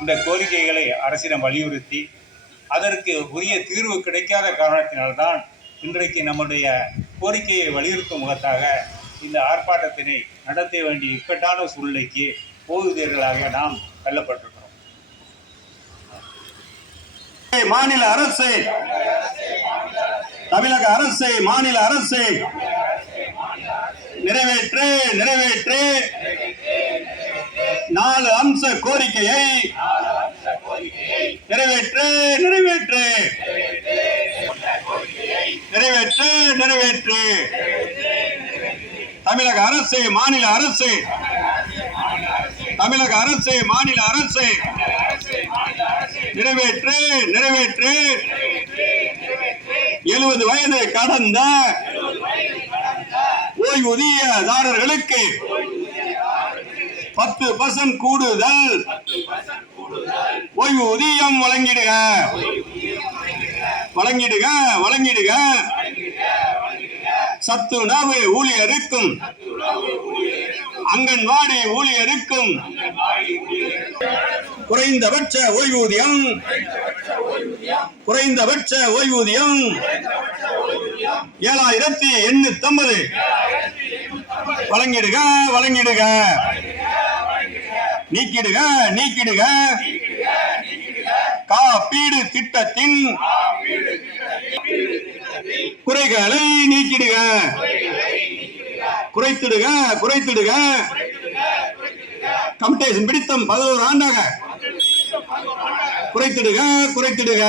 இந்த கோரிக்கைகளை அரசிடம் வலியுறுத்தி அதற்கு உரிய தீர்வு கிடைக்காத காரணத்தினால்தான் இன்றைக்கு நம்முடைய கோரிக்கையை வலியுறுத்தும் முகத்தாக இந்த ஆர்ப்பாட்டத்தினை நடத்த வேண்டிய இக்கட்டான சூழ்நிலைக்கு ஓய்வூதியர்களாக நாம் தள்ளப்பட்டிருக்கிறோம். மாநில அரசு தமிழக அரசு மாநில அரசு நிறைவேற்று நிறைவேற்று. நாலு அம்ச கோரிக்கையை நிறைவேற்று நிறைவேற்று. நிறைவேற்று நிறைவேற்று. தமிழக அரசு மாநில அரசு. தமிழக அரசு மாநில அரசு. நிறைவேற்று நிறைவேற்று. எழுபது வயது கடந்த ஓய்வூதியதாரர்களுக்கு பத்து பர்சன்ட் கூடுதல். ஓய்வூதியம் வழங்கிடுக. வழங்கிடுக வழங்கிடுக. சத்துணவு ஊழியருக்கும். அங்கன்வாடி ஊழியருக்கும். குறைந்தபட்ச ஓய்வூதியம். குறைந்தபட்ச ஓய்வூதியம். ஏழாயிரத்தி எண்ணூத்தி ஐம்பது வழங்கிடுக வழங்கிடுக. நீக்கிடுக நீக்கிடுக. காப்பீடு திட்டத்தின் குறைகளை நீக்கிடுக. குறைத்திடுக குறைத்திடுக. கமிட்டேஷன் பிடித்தம் பதினோரு ஆண்டாக. குறைத்திடுக குறைத்திடுக.